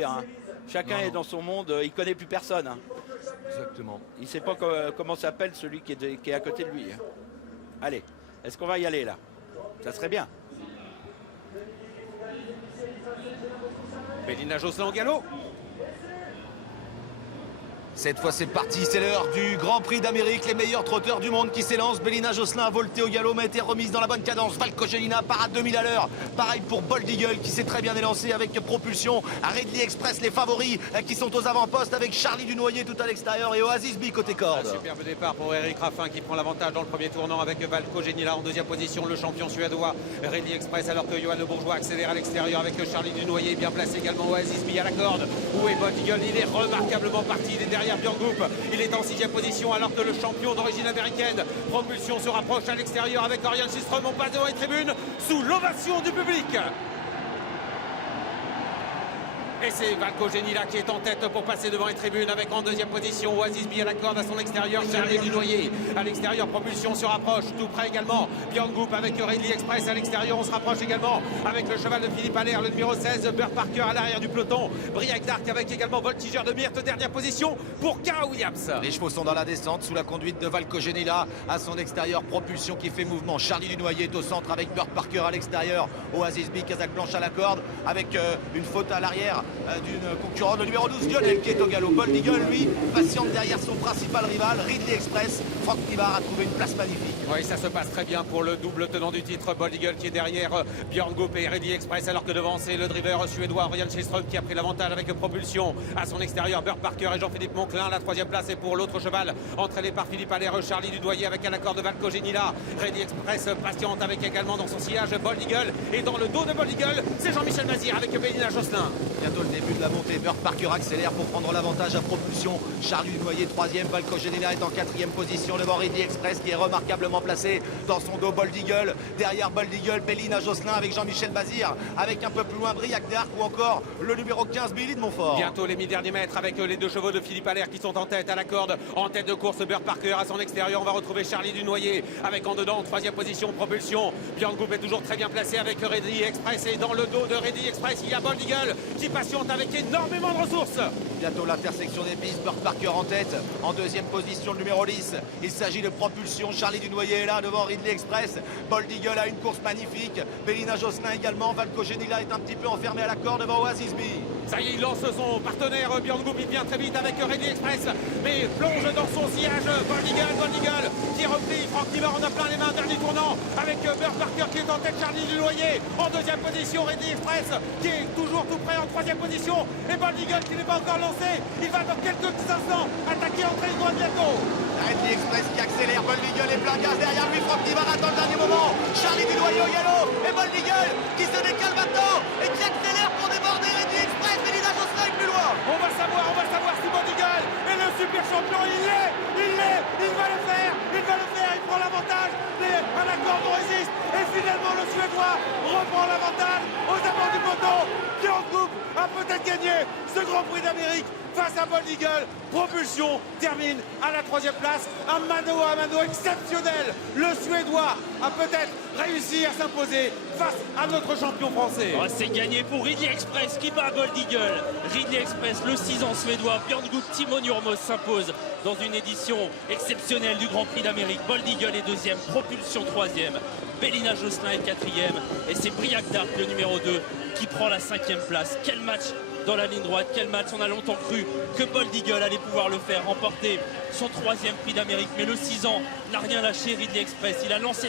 courir, hein. Chacun est dans son monde, il connaît plus personne, hein. Exactement. Il sait pas comment s'appelle celui qui est à côté de lui, hein. Allez, est-ce qu'on va y aller là? Ça serait bien. Bélina Josselin au galop. Cette fois c'est parti, c'est l'heure du Grand Prix d'Amérique, les meilleurs trotteurs du monde qui s'élancent. Bélina Josselin a volté au galop mais a été remise dans la bonne cadence. Valkojenina part à 2000 à l'heure. Pareil pour Bold Eagle qui s'est très bien élancé avec propulsion. À Ridley Express, les favoris qui sont aux avant-postes avec Charlie Dunoyer tout à l'extérieur et Oasis B côté corde. Un superbe départ pour Eric Raffin qui prend l'avantage dans le premier tournant avec Valkojenina en deuxième position, le champion suédois Ridley Express, alors que Johan Le Bourgeois accélère à l'extérieur avec Charlie Dunoyer bien placé également. Oasis B à la corde. Où est Bold Eagle? Il est remarquablement parti, il est derrière Björn Goop. Il est en sixième position alors que le champion d'origine américaine Propulsion se rapproche à l'extérieur avec Orion Systrom. On passe devant les tribunes sous l'ovation du public. Et c'est Valkojenina qui est en tête pour passer devant les tribunes avec en deuxième position Oasis B à la corde à son extérieur. Charlie Dunoyer à l'extérieur, Propulsion se rapproche, tout près également Björn Goop avec Ridley Express à l'extérieur. On se rapproche également avec le cheval de Philippe Allaire, le numéro 16, Burt Parker à l'arrière du peloton. Briac Dark avec également Voltigeur de Myrthe, dernière position pour Kara Williams. Les chevaux sont dans la descente sous la conduite de Valkojenina. À son extérieur, Propulsion qui fait mouvement. Charlie Dunoyer est au centre avec Burt Parker à l'extérieur. Oasis B, Casaque Blanche à la corde avec une faute à l'arrière d'une concurrente, le numéro 12, Lionel qui est au galop. Bold Eagle, lui, patiente derrière son principal rival, Ridley Express. Franck Nivard a trouvé une place magnifique. Oui, ça se passe très bien pour le double tenant du titre, Bold Eagle qui est derrière Björn Goop et Ridley Express, alors que devant c'est le driver suédois Orion Systrom qui a pris l'avantage avec Propulsion. À son extérieur, Burt Parker et Jean-Philippe Monclin. La troisième place est pour l'autre cheval, entraîné par Philippe Allaire, Charlie Dunoyer avec un accord de Valkojenina. Ridley Express patiente avec également dans son sillage Bold Eagle. Et dans le dos de Bold Eagle, c'est Jean-Michel Mazir avec Bélina Josselin. Bientôt le début de la montée. Burt Parker accélère pour prendre l'avantage à Propulsion. Charlie Dunoyer troisième, Valkojenina est en quatrième position devant Ridley Express qui est remarquablement placé. Dans son dos, Bold Eagle. Derrière Bold Eagle, Bélina Josselin avec Jean-Michel Mazir. Avec un peu plus loin Briac d'Arc ou encore le numéro 15, Billy de Montfort. Bientôt les mi-derniers mètres avec les deux chevaux de Philippe Allaire qui sont en tête à la corde. En tête de course, Burt Parker à son extérieur. On va retrouver Charlie Dunoyer avec en dedans, troisième position, Propulsion. Björn Goop est toujours très bien placé avec Ridley Express. Et dans le dos de Ridley Express, il y a Bold Eagle qui patiente avec énormément de ressources. Bientôt l'intersection des pistes, Burt Parker en tête. En deuxième position, le numéro 10. Il s'agit de Propulsion. Charlie Dunoyer est là devant Ridley Express. Bold Eagle a une course magnifique. Bélina Josselin également. Valkojenina est un petit peu enfermé à la corde devant Oasis B. Ça y est, il lance son partenaire Björn Goop, il vient très vite avec Ridley Express, mais plonge dans son sillage Bold Eagle qui est repris. Franck Nivard en a plein les mains, dernier tournant avec Burt Parker qui est en tête, Charlie Dunoyer en deuxième position, Ridley Express qui est toujours tout près en troisième position, et Bold Eagle qui n'est pas encore lancé. Il va dans quelques petits instants attaquer en très droit bientôt. Ridley Express qui accélère, Bold Eagle est plein gaz derrière lui. Franck Nivard attend le dernier moment. Charlie Dunoyer au galop et Bold Eagle qui se décale maintenant et qui accélère pour déborder Ridley Express. Bélina Josselin est plus loin. On va savoir si Bold Eagle est le super champion. Il va le faire, il prend l'avantage, un accord de résiste, et finalement le Suédois reprend l'avantage aux abords du peloton. Björn Goop a peut-être gagné ce Grand Prix d'Amérique face à Bold Eagle. Propulsion termine à la troisième place. Un mano à mano exceptionnel. Le Suédois a peut-être réussi à s'imposer face à notre champion français. Oh, c'est gagné pour Ridley Express qui bat Bold Eagle. Ridley Express, le 6 ans suédois. Björn Goop, Timo Nurmos s'impose dans une édition exceptionnelle du Grand Prix d'Amérique. Bold Eagle est deuxième, Propulsion troisième. Bélina Josselin est quatrième. Et c'est Briac Darc, le numéro 2, qui prend la cinquième place. Quel match dans la ligne droite, quel match. On a longtemps cru que Bold Eagle allait pouvoir le faire, remporter son troisième prix d'Amérique. Mais le 6 ans n'a rien lâché, Ridley Express. Il a lancé la